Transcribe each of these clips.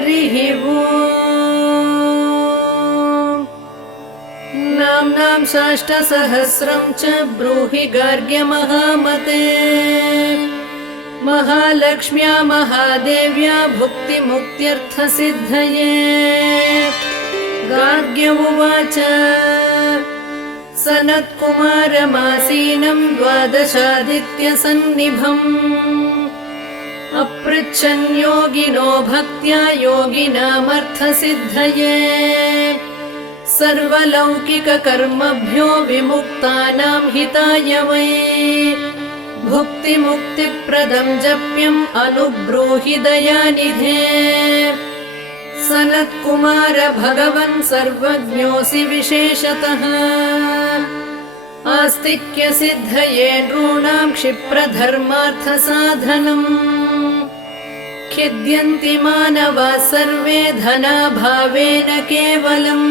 हरिः ओम्। नाम्नां साष्टसहस्रं च ब्रूहि गार्ग्य महामते। महालक्ष्म्या महादेव्या भुक्तिमुक्त्यर्थसिद्धये। गार्ग्य उवाच सनत्कुमारमासीनं द्वादशादित्यसन्निभम् अपृच्छन् योगिनो भक्त्या योगिनामर्थसिद्धये। सर्वलौकिककर्मभ्यो विमुक्तानां हिताय वै भुक्तिमुक्तिप्रदं जप्यम् अनुब्रूहि दयानिधे। सनत्कुमार भगवन् सर्वज्ञोऽसि विशेषतः। आस्तिक्यसिद्धये नॄणां क्षिप्रधर्मार्थसाधनम्। खिद्यन्ति मानवाः सर्वे धनाभावेन केवलम्।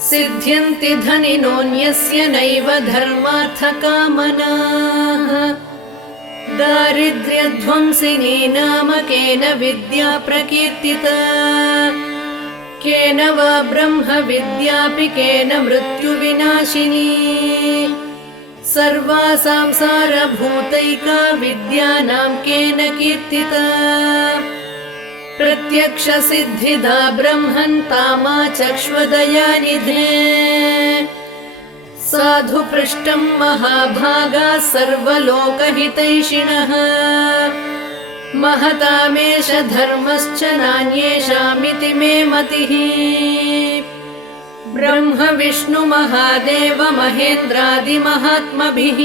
सिद्ध्यन्ति धनिनोऽन्यस्य नैव धर्मार्थकामनाः। दारिद्र्यध्वंसिनी नाम केन विद्या प्रकीर्तिता। केन वा ब्रह्मविद्यापि केन मृत्युविनाशिनी। सर्वासां सारभूतैका विद्यानां केन कीर्तिता। प्रत्यक्षसिद्धिदा ब्रह्मन् तामाचक्ष्वदयानिधे। साधु पृष्टं महाभागाः सर्वलोकहितैषिणः। महतामेष धर्मश्च नान्येषामिति मे मतिः। ब्रह्म विष्णु महादेव महेन्द्रादिमहात्मभिः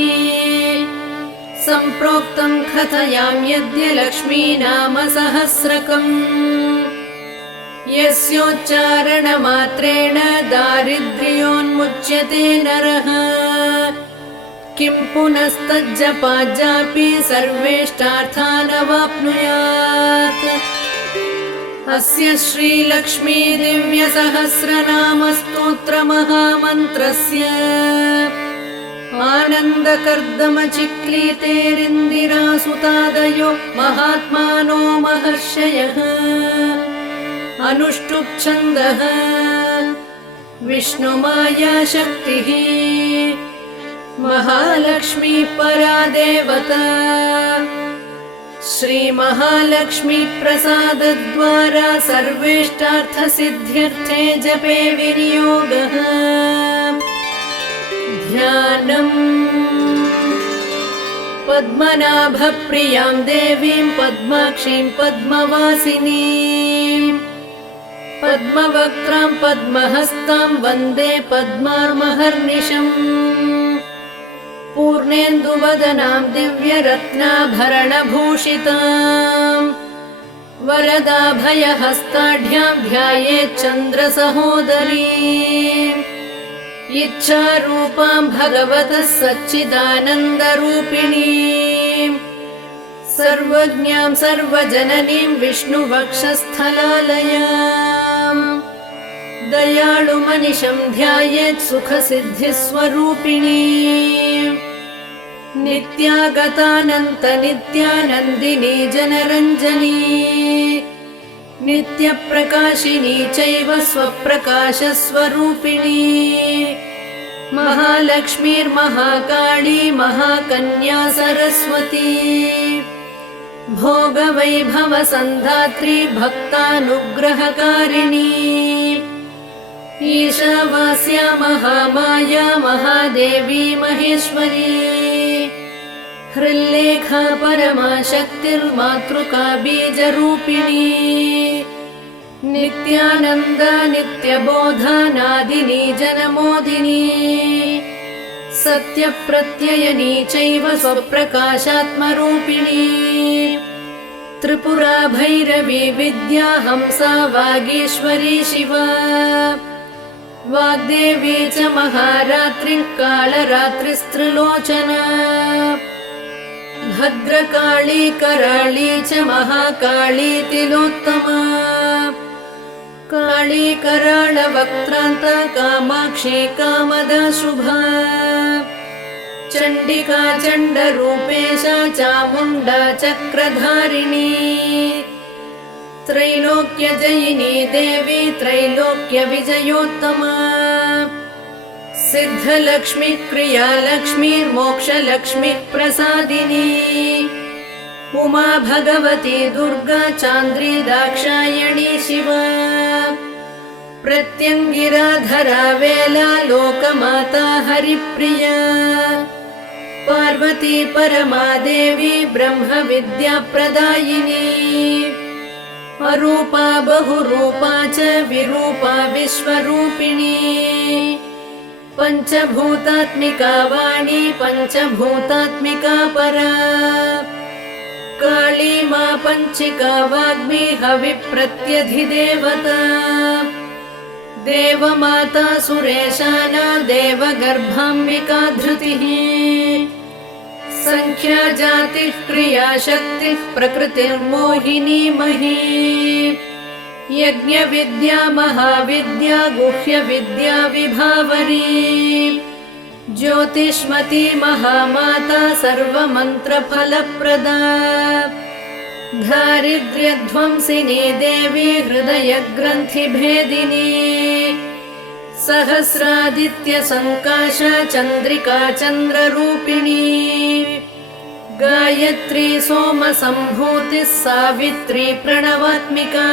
सम्प्रोक्तं कथयाम्यद्य लक्ष्मी नाम सहस्रकम्। यस्योच्चारणमात्रेण दारिद्र्योन्मुच्यते नरः। किं पुनस्तज्जपाज्जापि सर्वेष्टार्थानवाप्नुयात्। अस्य श्रीलक्ष्मी दिव्यसहस्रनामस्तोत्रमहामन्त्रस्य आनन्दकर्दमचिक्लीतेरिन्दिरासुतादयो महात्मानो महर्षयः। अनुष्टुप् छन्दः विष्णुमाया शक्तिः। महालक्ष्मी परा देवता। श्रीमहालक्ष्मी प्रसादद्वारा सर्वेष्टार्थसिद्ध्यर्थे जपे विनियोगः। ध्यानम् पद्मनाभप्रियां देवीं पद्माक्षीं पद्मवासिनीं। पद्मवक्त्रां पद्महस्तां वन्दे पद्मार्महर्निशम्। पूर्णेन्दुवदनां दिव्यरत्नाभरणभूषितां। वरदाभयहस्ताढ्यां ध्यायेच्चन्द्रसहोदरीम्। इच्छारूपां भगवतः सच्चिदानन्दरूपिणीम्। सर्वज्ञां सर्वजननीं विष्णुवक्षस्थलालयाम्। दयाळुमनिशं ध्यायेत् सुखसिद्धिस्वरूपिणीम्। नित्यागतानन्तनित्यानन्दिनी जनरञ्जनी। नित्यप्रकाशिनी चैव स्वप्रकाशस्वरूपिणी। महालक्ष्मीर्महाकाली महाकन्या सरस्वती। भोगवैभवसन्धात्री भक्तानुग्रहकारिणी। ईशावास्या महामाया महादेवी महेश्वरी। हृल्लेखा परमाशक्तिर्मातृका बीजरूपिणी। नित्यानन्दा नित्यबोधानादिनी जनमोदिनी। सत्यप्रत्ययनी चैव स्वप्रकाशात्मरूपिणी। त्रिपुरा भैरवी विद्या हंसा वागीश्वरी शिवा। वाग्देवी च महारात्रिः कालरात्रिस्त्रिलोचना। भद्रकाली कराळी च महाकाली तिलोत्तमा। काली कराळवक्त्रान्ता कामाक्षी कामदा शुभा। चण्डिका चण्डरूपेशा चामुण्डा चक्रधारिणी। त्रैलोक्यजयिनी देवी त्रैलोक्यविजयोत्तमा सिद्धलक्ष्मी क्रियालक्ष्मी मोक्षलक्ष्मी प्रसादिनी उमा भगवती दुर्गा चान्द्री दाक्षायणी शिवा प्रत्यङ्गिराधरा वेला लोकमाता हरिप्रिया पार्वती परमादेवी ब्रह्म विद्याप्रदायिनी अरूपा बहुरूपा च विरूपा विश्वरूपिणी पञ्चभूतात्मिका वाणी पञ्चभूतात्मिका परा काली मा पञ्चिका वाग्मी हविप्रत्यधिदेवता देवमाता सुरेशाना देवगर्भाम्बिका धृतिः संख्या जातिः क्रिया शक्तिः प्रकृतिर्मोहिनी मही यज्ञविद्या महाविद्या गुह्यविद्या विभावरी ज्योतिष्मती महामाता सर्वमन्त्रफलप्रदा दारिद्र्यध्वंसिनी देवी हृदयग्रन्थिभेदिनी सहस्रादित्यसङ्काशा चन्द्रिका चन्द्ररूपिणी गायत्री सोमसम्भूतिः सावित्री प्रणवात्मिका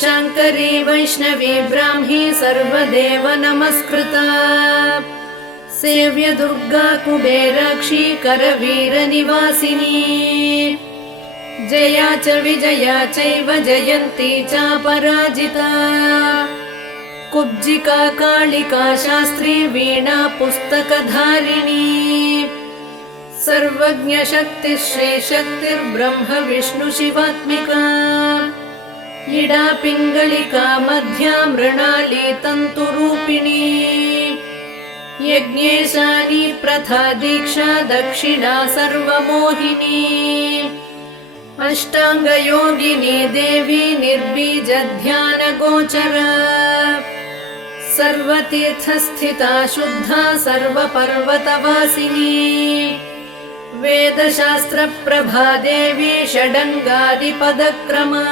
शाङ्करी वैष्णवी ब्राह्मी सर्वदेव नमस्कृता सेव्य दुर्गा कुबेराक्षी करवीरनिवासिनी जया च विजया चैव जयन्ती चापराजिता कुब्जिका कालिका शास्त्री वीणा पुस्तकधारिणी सर्वज्ञशक्तिः श्रीशक्तिर्ब्रह्म विष्णु शिवात्मिका इडा पिङ्गलिका मध्या मृणाली तन्तुरूपिणी यज्ञेशानी प्रथा दीक्षा दक्षिणा सर्वमोहिनी अष्टाङ्गयोगिनी देवी निर्बीजध्यानगोचरा सर्वतीर्थस्थिता शुद्धा सर्वपर्वतवासिनी वेदशास्त्रप्रभा देवी षडङ्गादिपदक्रमा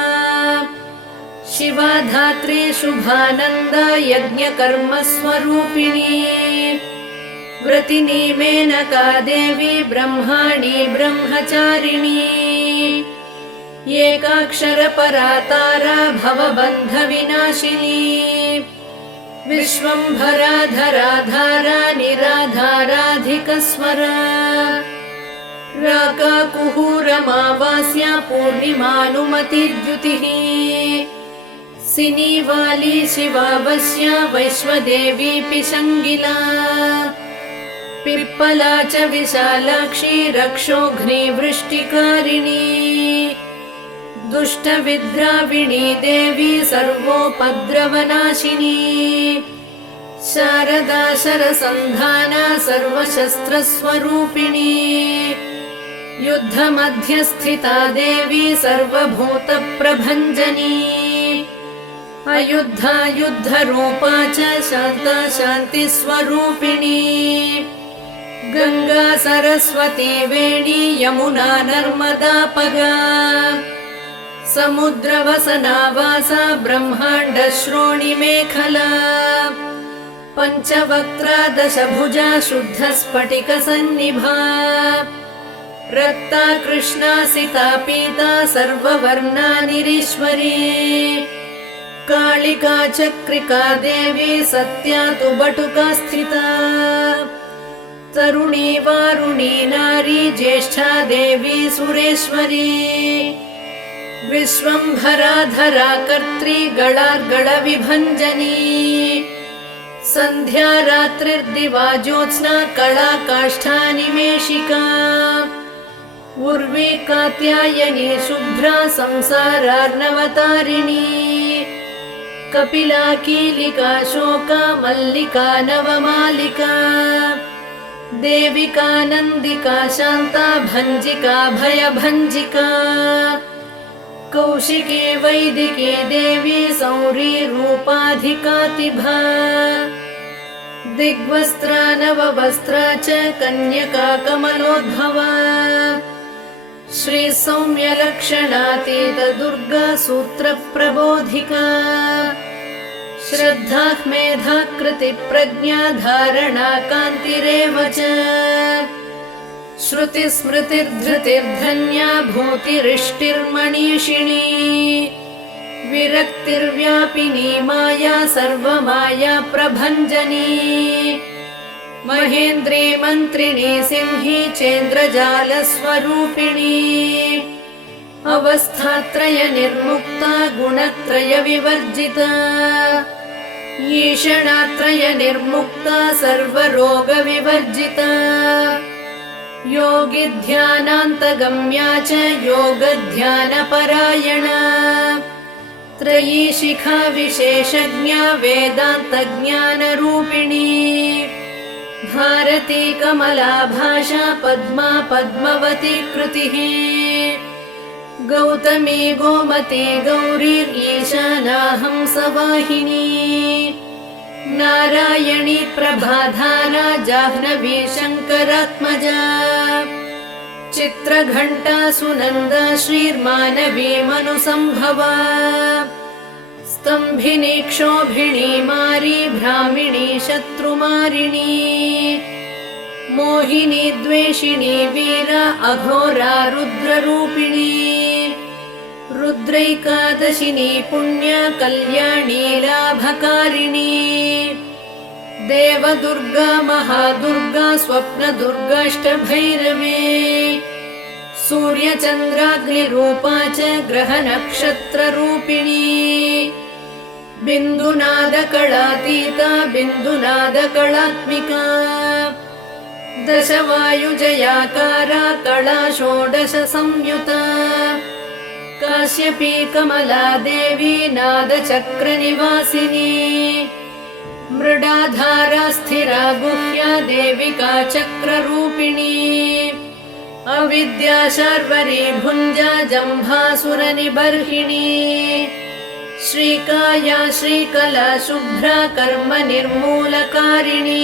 शिवा धात्री शुभानन्दा यज्ञकर्मस्वरूपिणी व्रतिनी मेनका देवी ब्रह्माणी ब्रह्मचारिणी एकाक्षरपरा तारा भवबन्धविनाशिनी विश्वम्भरा धरा धारा निराधाराधिकस्वरा राकाकुहूरमावास्या पूर्णिमानुमतिद्युतिः सिनीवाली शिवावस्या वैश्वदेवी पिशङ्गिला पिप्पला च विशालाक्षी रक्षोघ्निवृष्टिकारिणी दुष्टविद्राविणी देवी सर्वोपद्रवनाशिनी शारदा शरसन्धाना सर्वशस्त्रस्वरूपिणी युद्धमध्यस्थिता देवी सर्वभूतप्रभञ्जनी अयुद्धा युद्धरूपा च शान्ता शान्तिस्वरूपिणी गंगा सरस्वती वेणी यमुना नर्मदापगा समुद्रवसनावासा ब्रह्माण्ड श्रोणिमेखला पञ्चवक्त्रा दशभुजा शुद्धस्फटिकसन्निभा रक्ता कृष्णा सिता पीता सर्ववर्णा निरीश्वरी कालिका चक्रिका देवी सत्या तु बटुका स्थिता तरुणी वारुणी नारी ज्येष्ठा देवी सुरेश्वरी विश्वम्भरा धरा कर्त्री गणार्गणविभञ्जनी सन्ध्या रात्रिर्दिवा ज्योत्स्ना कला काष्ठानिमेषिका उर्वी कात्यायनी शुभ्रा संसारार्णवतारिणी कपिला कीलिका शोका मल्लिका नवमालिका देविका नन्दिका शान्ता भञ्जिका भयभञ्जिका कौशिकी वैदिकी देवी सौरी रूपाधिकातिभा दिग्वस्त्रा नववस्त्रा च कन्यका कमलोद्भवा श्री सौम्यलक्षणातीत दुर्गा सूत्र प्रबोधिका श्रद्धा मेधा कृति प्रज्ञा धारणा कान्तिरेव च श्रुति स्मृतिर्धृतिर्धन्या भूतिरिष्टिर्मणीषिणी विरक्तिर्व्यापिनी माया सर्वमाया प्रभञ्जनी महेन्द्री मन्त्रिणी सिंही चेन्द्रजालस्वरूपिणी अवस्थात्रय निर्मुक्ता गुणत्रय विवर्जिता ईषणात्रय निर्मुक्ता सर्वरोग विवर्जिता योगी ध्यानान्तगम्या च योगध्यानपरायणा त्रयी शिखा विशेषज्ञा वेदान्तज्ञानरूपिणी भारती कमला भाषा पद्मा पद्मवती कृतिः गौतमी गोमती गौरीर्ईशानाहं सवाहिनी नारायणी प्रभाधारा जाह्नवी शङ्करात्मजा चित्रघण्टा सुनन्दा श्रीर्मानवी मनुसंभवा स्तम्भिनी क्षोभिणी मारी भ्रामिणी शत्रुमारिणी मोहिनी द्वेषिणी वीरा अघोरा रुद्ररूपिणी रुद्रैकादशिनी पुण्या कल्याणी लाभकारिणी देवदुर्गा महादुर्गा स्वप्नदुर्गाष्टभैरवी सूर्यचन्द्राग्निरूपा च ग्रहनक्षत्ररूपिणी बिन्दुनादकलातीता बिन्दुनादकलात्मिका दशवायुजयाकारा कला षोडश संयुता काश्यपी कमला देवी नादचक्रनिवासिनी मृडाधारा स्थिरा गुह्या देविका चक्ररूपिणी अविद्या शार्वरी भुञ्जा जम्भासुरनिबर्हिणी श्रीकाया श्रीकला शुभ्रा कर्म निर्मूलकारिणी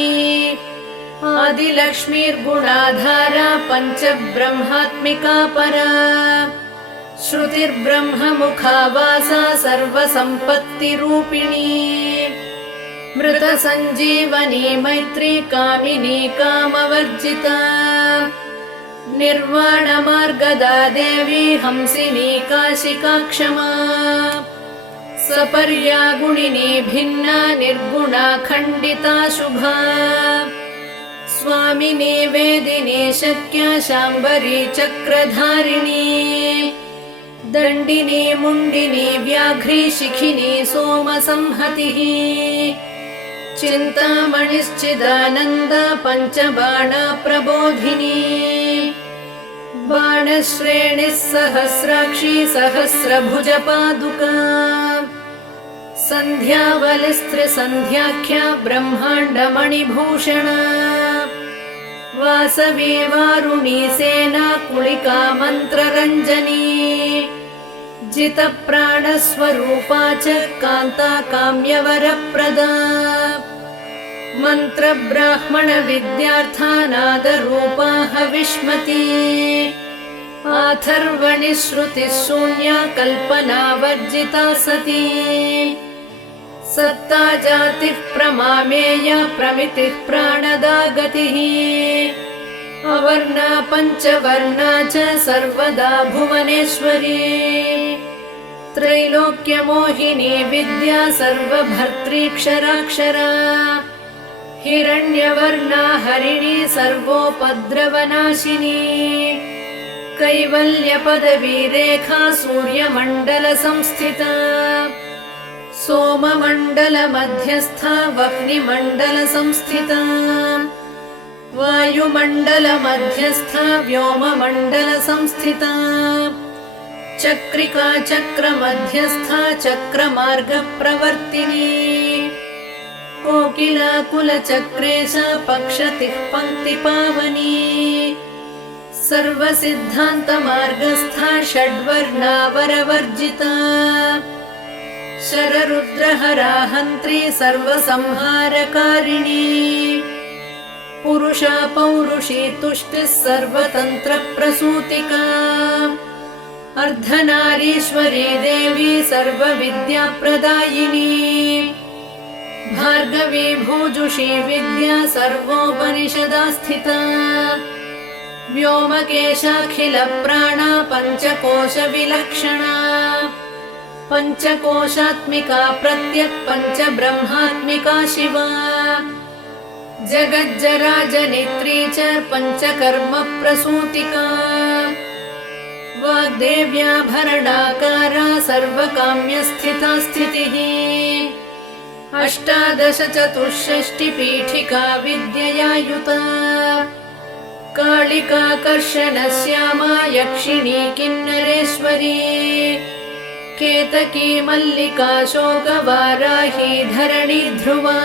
आदिलक्ष्मीर्गुणाधारा पञ्चब्रह्मात्मिका परा श्रुतिर्ब्रह्ममुखा वासा सर्वसम्पत्तिरूपिणी मृतसञ्जीवनी मैत्री कामिनी कामवर्जिता निर्वाणमार्गदा देवी हंसिनी काशिका क्षमा सपर्या गुणिनी भिन्ना निर्गुणा खण्डिता शुभा स्वामिनी वेदिनी शक्या शाम्बरी चक्रधारिणी दण्डिनी मुण्डिनी व्याघ्री शिखिनी सोमसंहतिः चिन्तामणिश्चिदानन्दा पञ्चबाणा प्रबोधिनी बाणश्रेणिः सहस्राक्षी सहस्रभुजपादुका सन्ध्यावलिस्त्रिसन्ध्याख्या ब्रह्माण्डमणिभूषणा वासवी वारुणी सेना कुलिका मन्त्ररञ्जनी जितप्राणस्वरूपा च कान्ता काम्यवरप्रदा मन्त्रब्राह्मण विद्यार्थानादरूपा हविष्मती आथर्वणि श्रुतिः शून्या कल्पनावर्जिता सती सत्ता जातिः प्रमामेया प्रमितिः प्राणदा गतिः अवर्णा पञ्चवर्णा च सर्वदा भुवनेश्वरी त्रैलोक्यमोहिनी विद्या सर्वभर्त्रीक्षराक्षरा हिरण्यवर्णा हरिणी सर्वोपद्रवनाशिनी कैवल्यपदवीरेखा सूर्यमण्डलसंस्थिता सोममण्डलमध्यस्था वह्निमण्डलसंस्थिता वायुमण्डलमध्यस्था व्योममण्डलसंस्थिता चक्रिका चक्रमध्यस्था चक्रमार्गप्रवर्तिनी कोकिला कुलचक्रेशा पक्षतिः पङ्क्तिपावनी सर्वसिद्धान्तमार्गस्था षड्वर्णावरवर्जिता शररुद्रहरा हन्त्री सर्वसंहारकारिणी पुरुष पौरुषा पौरुषी तुष्टिः सर्वतन्त्रप्रसूतिका अर्धनारीश्वरी देवी सर्वविद्याप्रदायिनी भार्गवी भूजुषी विद्या सर्वोपनिषदा स्थिता व्योमकेशाखिलप्राणा पञ्चकोशविलक्षणा पञ्चकोशात्मिका प्रत्यक् पञ्चब्रह्मात्मिका शिवा जगज्जराजनित्री च पञ्चकर्मप्रसूतिका वाग्देव्याभरणाकारा सर्वकाम्यस्थिता स्थितिः अष्टादश चतुष्षष्टिपीठिका विद्यया युता कालिकाकर्षणश्यामा यक्षिणी किन्नरेश्वरी केतकी मल्लिका शोकवाराही धरणी ध्रुवा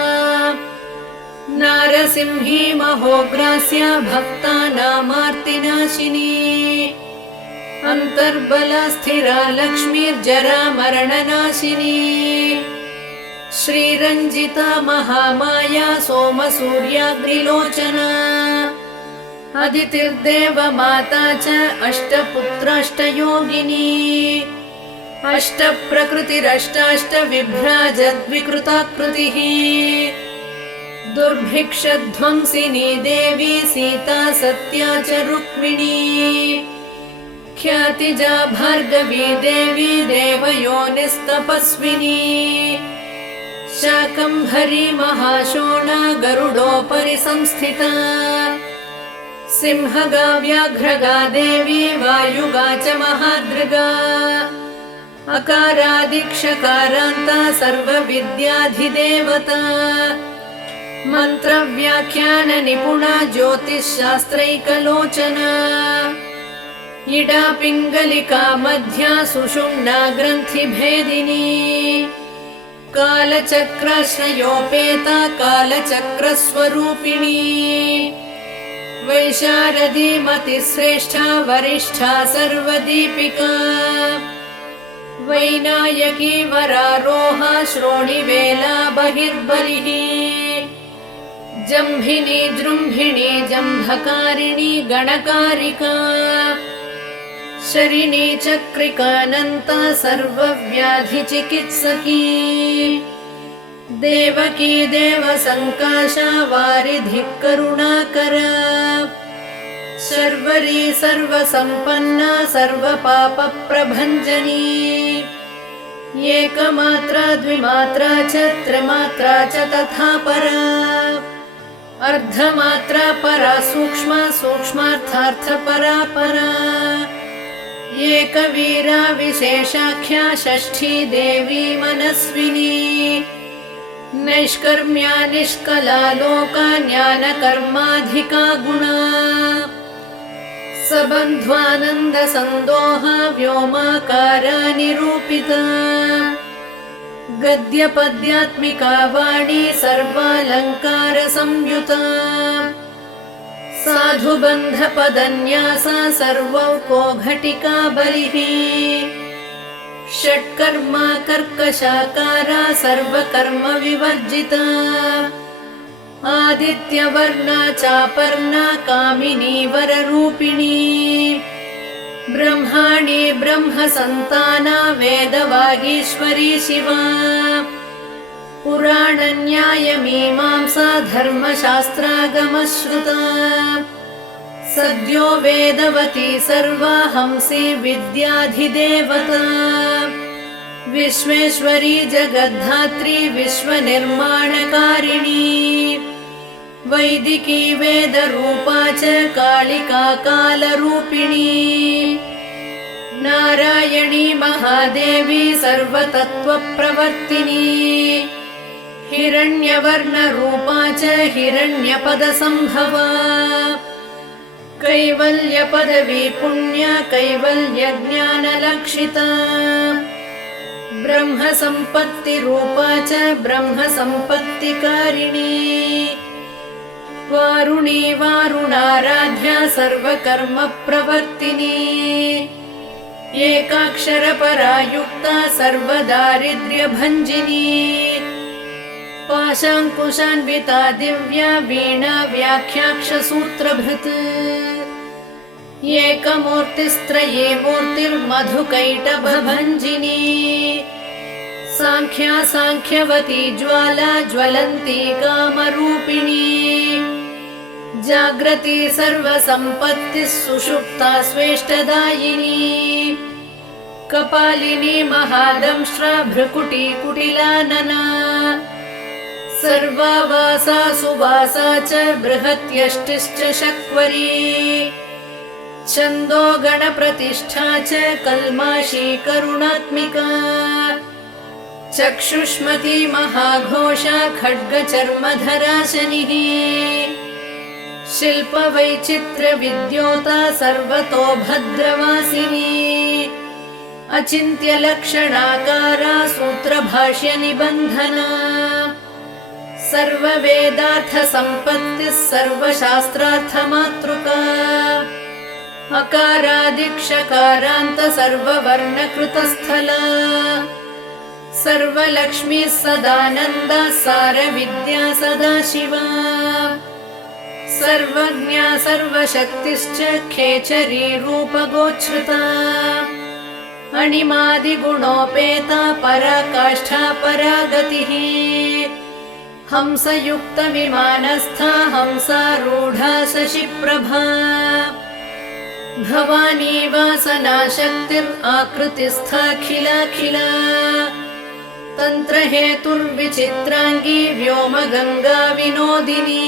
नारसिंही महोग्रास्या भक्तानामार्तिनाशिनी अन्तर्बला स्थिरा लक्ष्मीर्जरामरणनाशिनी श्रीरञ्जिता महामाया सोमसूर्याग्निलोचना अदितिर्देवमाता च अष्टपुत्राष्टयोगिनी अष्टप्रकृतिरष्टाष्टविभ्राजद्विकृताकृतिः दुर्भिक्षध्वंसिनी देवी सीता सत्या च रुक्मिणी ख्यातिजा भार्गवी देवी देवयोनिस्तपस्विनी शाकम्भरी महाशोणा गरुडोपरि संस्थिता सिंहगा व्याघ्रगा देवी वायुगा च महादृगा अकारादिक्षकारान्ता सर्वविद्याधिदेवता मन्त्रव्याख्याननिपुणा ज्योतिश्शास्त्रैकलोचना इडा पिङ्गलिका मध्या सुषुम्ना ग्रन्थिभेदिनी कालचक्राश्रयोपेता कालचक्रस्वरूपिणी वैशारदी मतिश्रेष्ठा वरिष्ठा सर्वदीपिका वैनायकी वरारोहा श्रोणिवेला बहिर्बलिः जम्भिनी जृम्भिणी जम्भकारिणी गणकारिका शरिणी चक्रिकानन्ता सर्वव्याधिचिकित्सकी देवकी देवसङ्काशा वारिधिः करुणाकरा शर्वरी सर्वसम्पन्ना सर्वपापप्रभञ्जनी एकमात्रा द्विमात्रा च त्रिमात्रा च तथा परा अर्धमात्रा परा सूक्ष्मा सूक्ष्मार्थार्थपरा परा एकवीरा विशेषाख्या षष्ठी देवी मनस्विनी नैष्कर्म्या निष्कला लोका ज्ञानकर्माधिका गुणा सबन्ध्वानन्दसन्दोहा व्योमाकारा निरूपिता गद्यपद्यात्मिका वाणी सर्वालङ्कारसंयुता साधुबन्धपदन्यासा सर्वौको घटिका बलिः षट्कर्मा कर्कशाकारा सर्वकर्मविवर्जिता आदित्यवर्णा चापर्णा कामिनी वररूपिणी ब्रह्माणी ब्रह्मसन्ताना वेदवागीश्वरी शिवा पुराणन्यायमीमांसा धर्मशास्त्रागमश्रुता सद्यो वेदवती सर्वा हंसी विद्याधिदेवता विश्वेश्वरी जगद्धात्री विश्वनिर्माणकारिणी वैदिकी वेदरूपा च कालिका कालरूपिणी नारायणी महादेवी सर्वतत्त्वप्रवर्तिनी हिरण्यवर्णरूपा च हिरण्यपदसम्भवा कैवल्यपदवी पुण्या कैवल्यज्ञानलक्षिता ब्रह्मसम्पत्तिरूपा च ब्रह्मसम्पत्तिकारिणी वारुणी वारुणाराध्या सर्वकर्मप्रवर्तिनी एकाक्षरपरा युक्ता सर्वदारिद्र्यभञ्जिनी पाशाङ्कुशान्विता दिव्या वीणा व्याख्याक्षसूत्रभृत् एकमूर्तिस्त्रये मूर्तिर्मधुकैटभभञ्जिनी साङ्ख्या साङ्ख्यवती ज्वाला ज्वलन्ती कामरूपिणी जाग्रती सर्वसम्पत्तिः सुषुप्ता स्वेष्टदायिनी कपालिनी महादंष्ट्रा भ्रुकुटी कुटिलानना सर्वावासा सुवासा च बृहत्यष्टिश्च शक्वरी छन्दो गणप्रतिष्ठा च कल्माशी करुणात्मिका चक्षुष्मती महाघोषा खड्गचर्मधरा शनिः शिल्पवैचित्र्यविद्योता सर्वतो भद्रवासिनी अचिन्त्यलक्षणाकारा सूत्रभाष्यनिबन्धना सर्ववेदार्थसम्पत्तिः सर्वशास्त्रार्थमातृका अकारादिक्षकारान्त सर्ववर्णकृतस्थला सर्वलक्ष्मीः सदानन्दा सारविद्या सदाशिवा सर्वज्ञा सर्वशक्तिश्च खेचरी रूपगोच्छ्रुता अणिमादिगुणोपेता पराकाष्ठा परागतिः हंसयुक्तविमानस्था हंसारूढा शशिप्रभा भवानी वासनाशक्तिराकृतिस्थाखिलाखिला तन्त्रहेतुर्विचित्राङ्गी व्योमगङ्गा विनोदिनी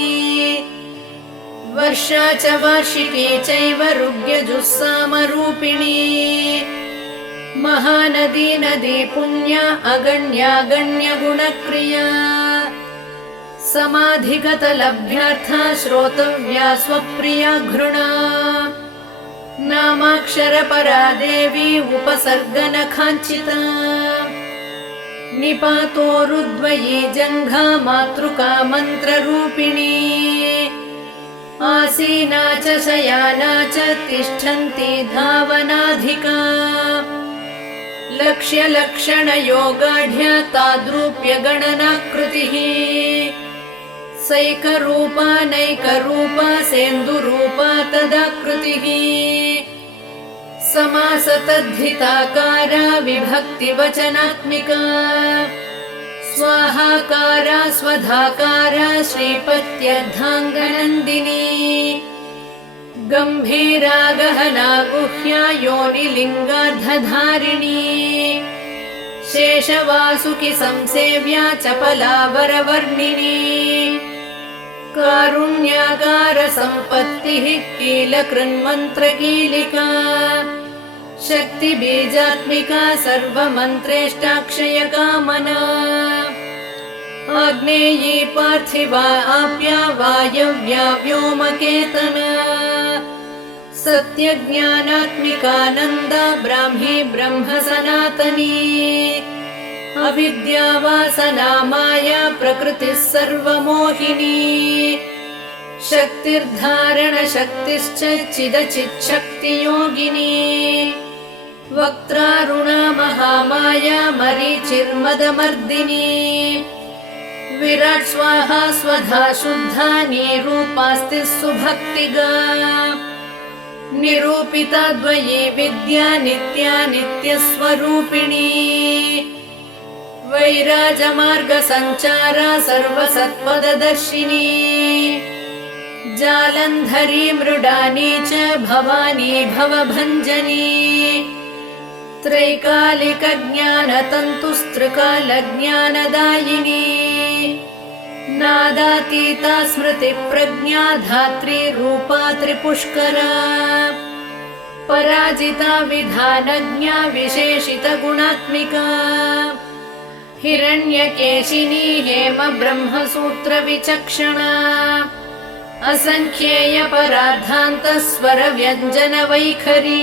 वर्षा च वार्षिकी चैव ऋग्यजुस्सामरूपिणी महानदी नदी पुण्या अगण्यागण्यगुणक्रिया समाधिगतलभ्यार्था श्रोतव्या स्वप्रिया घृणा नामाक्षरपरा देवी उपसर्गनखाञ्चिता निपातोरुद्वयी जङ्घा मातृका मन्त्ररूपिणी आसीना च शयाना च तिष्ठन्ती धावनाधिका लक्ष्यलक्षणयोगाढ्या ताद्रूप्यगणनाकृतिः सैकरूपा नैकरूपा सेन्दुरूपा तदाकृतिः समासतद्धिताकारा विभक्तिवचनात्मिका स्वाहाकारा स्वधाकारा श्रीपत्यर्धाङ्गनन्दिनी गम्भीरा गहना गुह्या योनिलिङ्गार्धधारिणी शेषवासुकि संसेव्या चपला वरवर्णिनी कारुण्याकार सम्पत्तिः कीलकृन्मन्त्रकीलिका शक्तिबीजात्मिका सर्वमन्त्रेष्टाक्षयकामना आग्नेयी पार्थिवा आप्या वायव्या व्योमकेतना सत्यज्ञानात्मिकानन्दा ब्राह्मी ब्रह्म सनातनी अविद्या वासना माया प्रकृतिः सर्वमोहिनी शक्तिर्धारणशक्तिश्च चिदचिच्छक्तियोगिनी वक्त्रारुणा महामाया मरीचिर्मदमर्दिनी विराट् स्वाहा स्वधा शुद्धा निरूपास्ति सुभक्तिगा निरूपिता द्वयी विद्या नित्या नित्यस्वरूपिणी वैराजमार्गसञ्चारा सर्वसत्पददर्शिनी जालन्धरी मृडानी च भवानी भवभञ्जनी त्रैकालिकज्ञानतन्तुस्त्रिकालज्ञानदायिनी नादातीता स्मृतिप्रज्ञा धात्री रूपा त्रिपुष्करा पराजिता विधानज्ञा विशेषितगुणात्मिका हिरण्यकेशिनी हेम ब्रह्मसूत्रविचक्षणा असङ्ख्येयपरार्धान्तस्वरव्यञ्जनवैखरी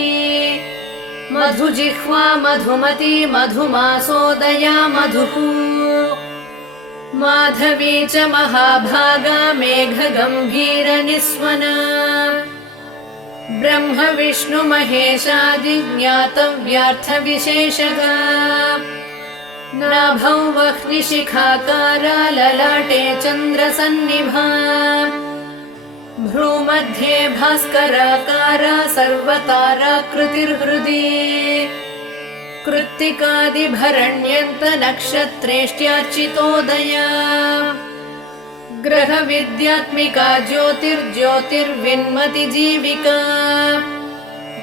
मधुजिह्वा मधुमती मधुमासोदया मधुः माधवी च महाभागा मेघगम्भीरनिस्वना ब्रह्म विष्णु महेशादि ज्ञातव्यार्थविशेषगा नाभौ वह्निशिखाकारा ललाटे चन्द्रसन्निभा भ्रूमध्ये भास्कराकारा सर्वताराकृतिर्हृदि कृत्तिकादिभरण्यन्त नक्षत्रेष्ट्यार्चितोदया ग्रहविद्यात्मिका ज्योतिर्ज्योतिर्विन्मति जीविका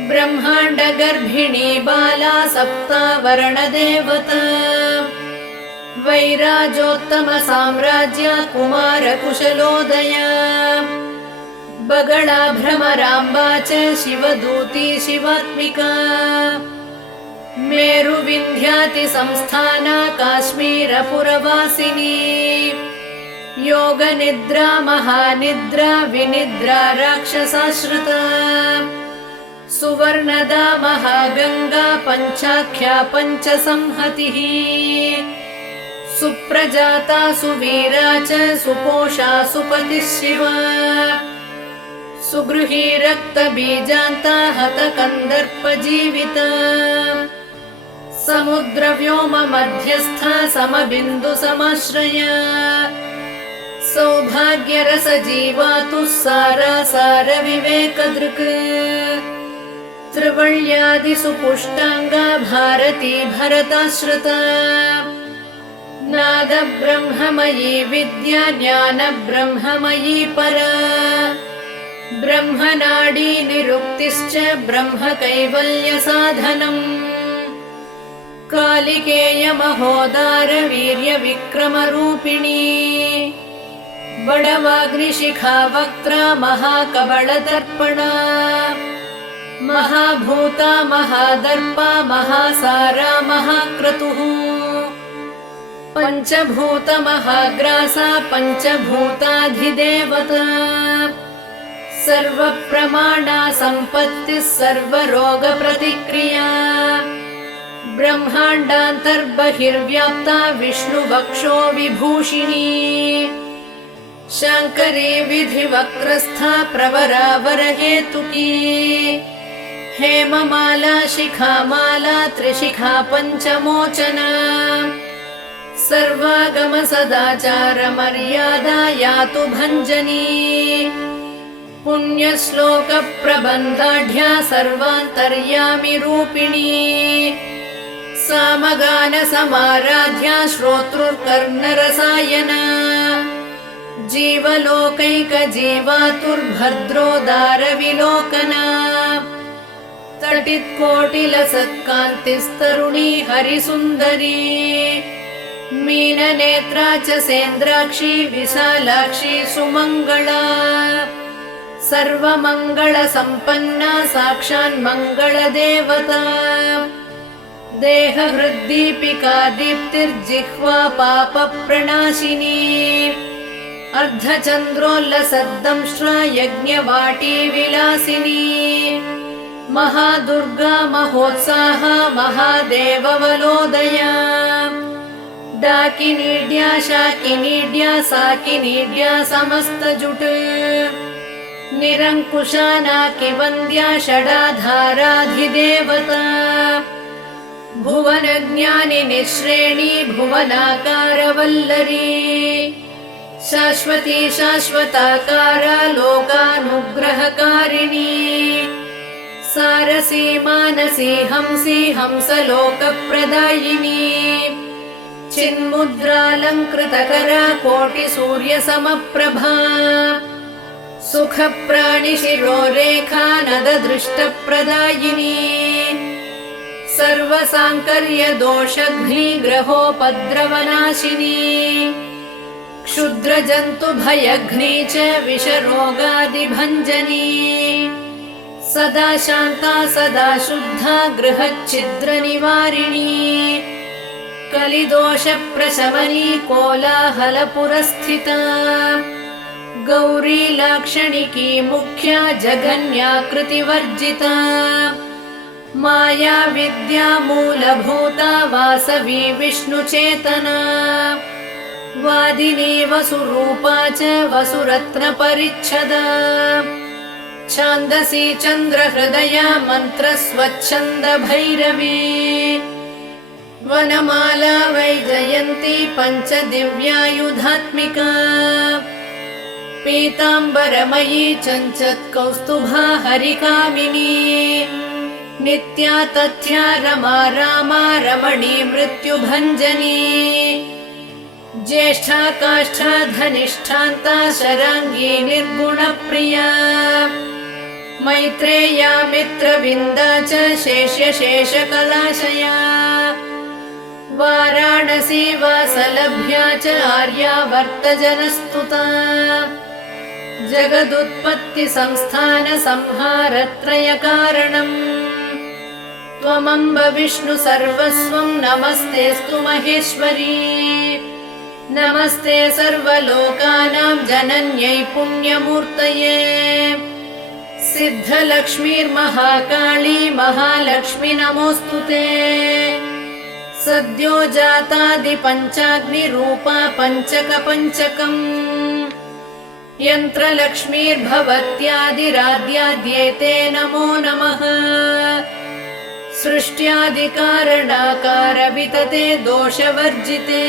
ब्रह्माण्डगर्भिणी बाला सप्तावरणदेवता वैराजोत्तमसाम्राज्य कुमारकुशलोदया बगळा भ्रमराम्बा च शिवदूती शिवात्मिका मेरुविन्ध्यातिसंस्थाना काश्मीरपुरवासिनी योगनिद्रा महानिद्रा विनिद्रा राक्षसाश्रिता सुवर्णदा महागङ्गा पञ्चाख्या पञ्चसंहतिः सुप्रजाता सुवीरा च सुपोषा सुपतिः शिवा सुगृही रक्तबीजान्ता हतकन्दर्पजीविता समुद्रव्योम मध्यस्था समबिन्दुसमाश्रया सौभाग्यरसजीवातुः सारासारविवेकदृक् त्रिवल्यादिसुपुष्टाङ्गा भारती भरताश्रिता नादब्रह्ममयी विद्या ज्ञानब्रह्ममयी परा ब्रह्मनाडी निरुक्तिश्च ब्रह्मकैवल्यसाधनम् कालिकेयमहोदार वीर्यविक्रमरूपिणी बडवाग्निशिखा वक्त्रा महाकबलदर्पणा महाभूता महादर्पा महासारा महाक्रतुः पञ्चभूतमहाग्रासा पञ्चभूताधिदेवता सर्वप्रमाणा सम्पत्तिः सर्वरोगप्रतिक्रिया ब्रह्माण्डान्तर्बहिर्व्याप्ता विष्णुवक्षो विभूषिणी शाङ्करी विधिवक्त्रस्था प्रवरावरहेतुकी हेममाला शिखामाला त्रिशिखा पञ्चमोचना सर्वागम सदाचार मर्यादा यातु भञ्जनी पुण्यश्लोक प्रबन्धाढ्या सर्वान्तर्यामि रूपिणी सामगान समाराध्या श्रोतृर्कर्णरसायना जीवलोकैकजीवातुर्भद्रोदारविलोकना तटित्कोटिलसत्कान्तिस्तरुणी हरिसुन्दरी मीननेत्रा च सेन्द्राक्षी विशालाक्षी सुमङ्गला सर्वमङ्गलसम्पन्ना साक्षान्मङ्गलदेवता देहहृद्दीपिका दीप्तिर्जिह्वा पापप्रणाशिनी अर्धचन्द्रोल्लसद्दंष्ट्रा यज्ञवाटी विलासिनी महादुर्गा महोत्साहा महादेववलोदया डाकिनीड्या शाकिनीड्या साकिनीड्या समस्तजुट निरङ्कुशा नाकिवन्द्या षडाधाराधिदेवता भुवनज्ञानिनि श्रेणी भुवनाकारवल्लरी शाश्वती शाश्वताकारा लोकानुग्रहकारिणी सारसी मानसी हंसी हंसलोकप्रदायिनी चिन्मुद्रालङ्कृतकरा कोटिसूर्यसमप्रभा सुखप्राणिशिरोरेखा नददृष्टप्रदायिनी सर्वसाङ्कर्यदोषघ्निग्रहोपद्रवनाशिनी क्षुद्रजन्तुभयघ्नी च विषरोगादिभञ्जनी सदा शान्ता सदा शुद्धा गृहच्छिद्रनिवारिणी कलिदोषप्रशमनी कोलाहलपुरस्थिता गौरी लाक्षणिकी मुख्या जगन्याकृतिवर्जिता माया विद्या मूलभूता वासवी विष्णुचेतना वादिनी वसुरूपा च वसुरत्नपरिच्छदा छान्दसी चन्द्रहृदया मन्त्रस्वच्छन्द भैरवी वनमाला वैजयन्ती पञ्चदिव्यायुधात्मिका पीताम्बरमयी चञ्चत्कौस्तुभा हरिकामिनी नित्या तथ्या रमा रामा रमणी मृत्युभञ्जनी ज्येष्ठा काष्ठा धनिष्ठान्ता शराङ्गी निर्गुणप्रिया मैत्रेया मित्रविन्दा च शेष्यशेषकलाशया वाराणसी वासलभ्या च आर्यावर्तजनस्तुता जगदुत्पत्तिसंस्थानसंहारत्रयकारणम् त्वमम्ब विष्णु सर्वस्वं नमस्तेऽस्तु महेश्वरी नमस्ते सर्वलोकानां जनन्यै पुण्यमूर्तये सिद्धलक्ष्मीर्महाकाली महालक्ष्मी नमोऽस्तु ते सद्यो जातादिपञ्चाग्निरूपा पञ्चकपञ्चकम् यन्त्रलक्ष्मीर्भवत्यादिराद्याद्येते नमो नमः सृष्ट्यादिकारणाकारवितते दोषवर्जिते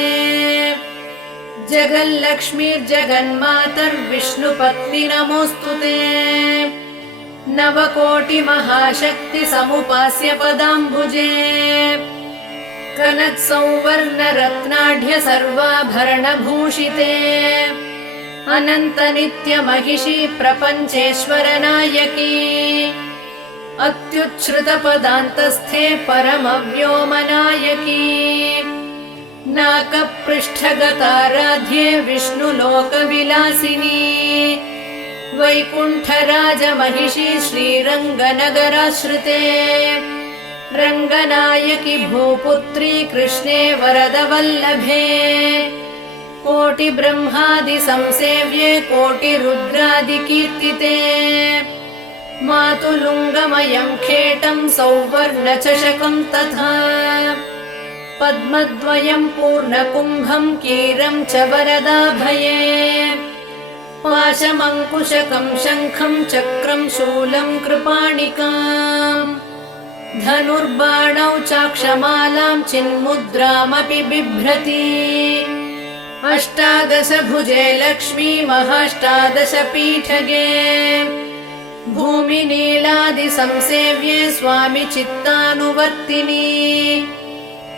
जगल्लक्ष्मीर्जगन्मातर्विष्णुपत्नि नमोऽस्तु ते नवकोटिमहाशक्तिसमुपास्य पदाम्बुजे कनत्संवर्णरत्नाढ्य सर्वाभरणभूषिते अनन्तनित्यमहिषी प्रपञ्चेश्वरनायकी अत्युच्छ्रुतपदान्तस्थे परमव्योमनायकी नाकपृष्ठगताराध्ये विष्णुलोकविलासिनी वैकुण्ठराजमहिषी श्रीरङ्गनगराश्रिते रङ्गनायकी भूपुत्री कृष्णे वरदवल्लभे कोटिब्रह्मादिसंसेव्ये कोटिरुद्रादिकीर्तिते मातुलुङ्गमयं खेटं सौवर्णचषकं तथा पद्मद्वयं पूर्णकुम्भं कीरं च वरदाभये पाशमङ्कुशकं शङ्खं चक्रं शूलं कृपाणिकाम् धनुर्बाणौ चाक्षमालां चिन्मुद्रामपि बिभ्रति अष्टादशभुजे लक्ष्मी महाष्टादशपीठगे भूमिनीलादिसंसेव्ये स्वामि चित्तानुवर्तिनी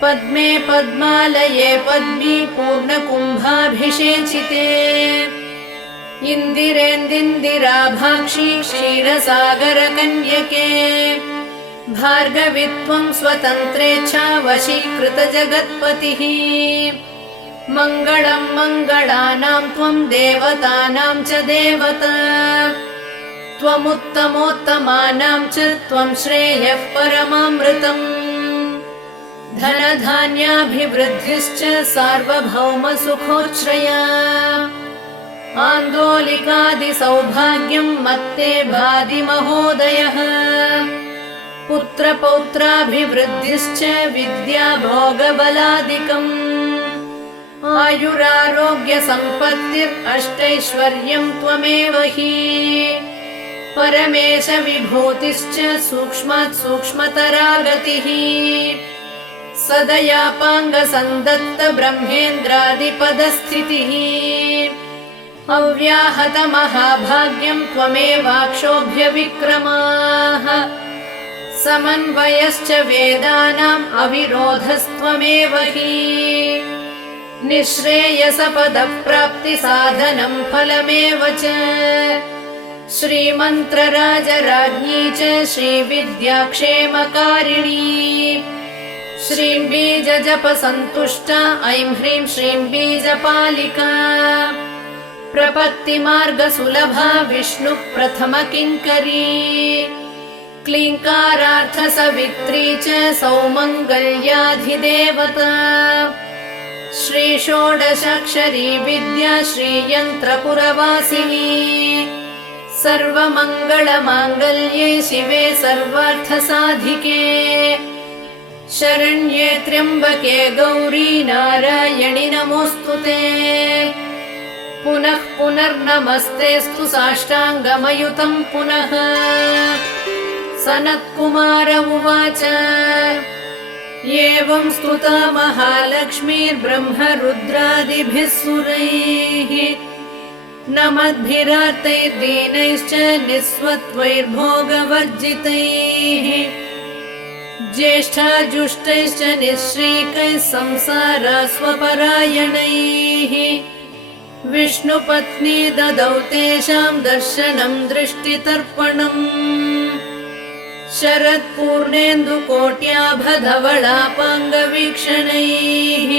पद्मे पद्मालये पद्मी पूर्णकुम्भाभिषेचिते इन्दिरेन्दिन्दिराभाक्षी क्षीरसागरकन्यके भार्गवित्वं स्वतन्त्रेच्छा वशीकृतजगत्पतिः मङ्गलं मङ्गलानां त्वं देवतानां च देवता त्वमुत्तमोत्तमानां च त्वं श्रेयः परमामृतम् धनधान्याभिवृद्धिश्च सार्वभौमसुखोच्छ्रया आन्दोलिकादिसौभाग्यं मत्ते भाति महोदयः पुत्रपौत्राभिवृद्धिश्च विद्याभोगबलादिकम् आयुरारोग्यसम्पत्तिरष्टैश्वर्यं त्वमेव हि परमेश विभूतिश्च सूक्ष्मात् सूक्ष्मतरा गतिः सदयापाङ्गसन्दत्त ब्रह्मेन्द्रादिपदस्थितिः अव्याहतमहाभाग्यं त्वमेवाक्षोभ्यविक्रमाः समन्वयश्च वेदानाम् अविरोधस्त्वमेव हि निःश्रेयसपदप्राप्तिसाधनं फलमेव च श्रीमन्त्रराजराज्ञी च श्रीविद्याक्षेमकारिणी श्रीं बीजजपसन्तुष्टा ऐं ह्रीं श्रीं बीजपालिका प्रपत्तिमार्गसुलभा विष्णुप्रथमकिङ्करी क्लीङ्कारार्थसवित्री च सौमङ्गल्याधिदेवता श्रीषोडशाक्षरी विद्या श्रीयन्त्रपुरवासिनी सर्वमङ्गलमाङ्गल्ये शिवे सर्वार्थसाधिके शरण्ये त्र्यम्बके गौरी नारायणि नमोऽस्तु ते पुनः पुनर्नमस्तेऽस्तु साष्टाङ्गमयुतं पुनः सनत्कुमार उवाच एवं स्तुता महालक्ष्मीर्ब्रह्मरुद्रादिभिः सुरैः नमद्भिरार्तैर्दीनैश्च निःस्वत्वैर्भोगवर्जितैः ज्येष्ठाजुष्टैश्च निःश्रीकैः संसारास्वपरायणैः विष्णुपत्नी ददौ तेषां दर्शनं दृष्टितर्पणम् शरत्पूर्णेन्दुकोट्याभधवलापाङ्गवीक्षणैः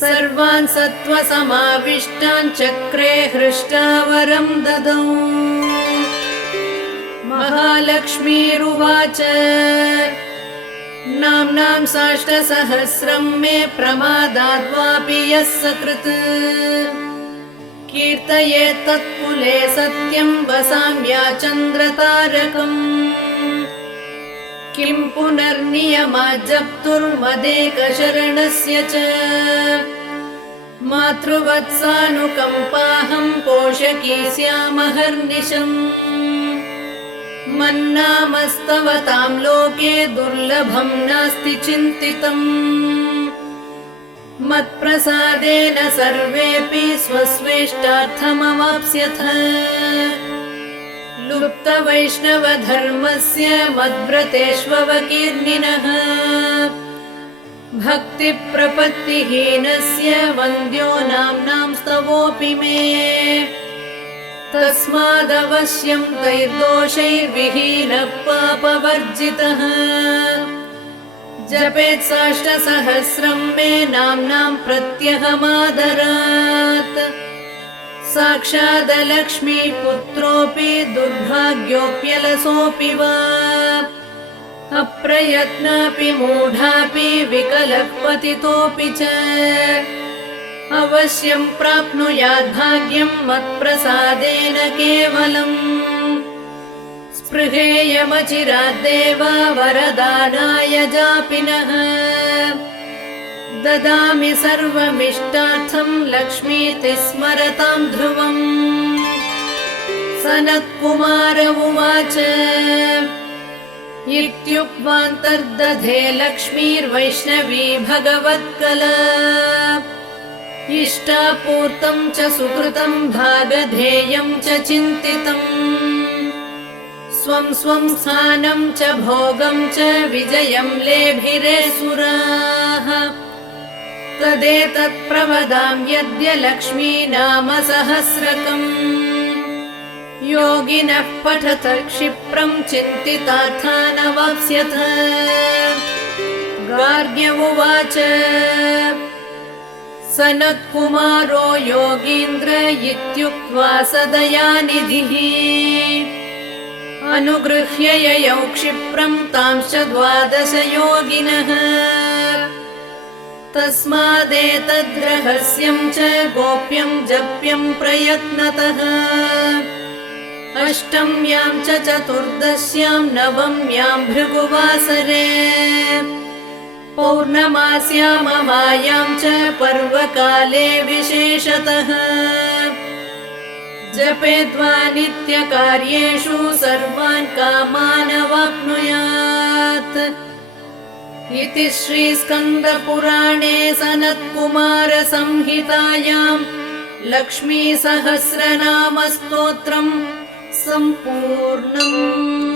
सर्वान् सत्त्वसमाविष्टान् चक्रे हृष्टावरं ददौ। महालक्ष्मीरुवाच नाम्नां साष्टसहस्रं मे प्रमादाद्वापि यः सकृत् कीर्तयेत् तत्कुले सत्यं वसाम्या चन्द्रतारकम् किं पुनर्नियमात् जप्तुर्मदेकशरणस्य च मातृवत्सानुकम्पाहं पोषकी स्यामहर्निशम् मन्नामस्तव तां लोके दुर्लभं नास्ति चिन्तितम् मत्प्रसादेन सर्वेऽपि स्वस्वेष्टार्थमवाप्स्यथ लुप्तवैष्णवधर्मस्य मद्व्रतेष्ववकीर्णिनः भक्तिप्रपत्तिहीनस्य वन्द्यो नाम्नां स्तवोऽपि मे तस्मादवश्यं तैर्दोषैर्विहीनः पापवर्जितः जपेत् साष्टसहस्रं मे नाम्नां प्रत्यहमादरात् साक्षादलक्ष्मीपुत्रोऽपि दुर्भाग्योऽप्यलसोऽपि वा अप्रयत्नापि मूढापि विकलः पतितोऽपि च अवश्यं प्राप्नुयात् भाग्यं मत्प्रसादेन केवलम् स्पृहेयमचिराद्देव वरदानाय जापिनः ददामि सर्वमिष्टार्थं लक्ष्मीति स्मरतां ध्रुवम् सनत्कुमार उवाच इत्युक्त्वान्तर्दधे लक्ष्मीर्वैष्णवी भगवत्कला इष्टापूर्तं च सुकृतं भागधेयं च चिन्तितम् स्वं स्वं स्थानं च भोगं च विजयं लेभिरे सुराः तदेतत्प्रवदां यद्य लक्ष्मी नाम सहस्रकम् योगिनः पठत क्षिप्रं चिन्तितार्थानवाप्स्यथ गार्ग्य उवाच सनत्कुमारो योगीन्द्र इत्युक्त्वा सदयानिधिः अनुगृह्य ययौ क्षिप्रं तांश्च 12 योगिनः तस्मादेतद्रहस्यं च गोप्यं जप्यं प्रयत्नतः अष्टम्यां च चतुर्दश्यां नवम्यां भृगुवासरे पौर्णमास्याममायां च पर्वकाले विशेषतः जपेद्वा नित्यकार्येषु सर्वान् कामान् अवाप्नुयात् इति श्रीस्कन्दपुराणे सनत्कुमारसंहितायां लक्ष्मीसहस्रनामस्तोत्रम् सम्पूर्णम्।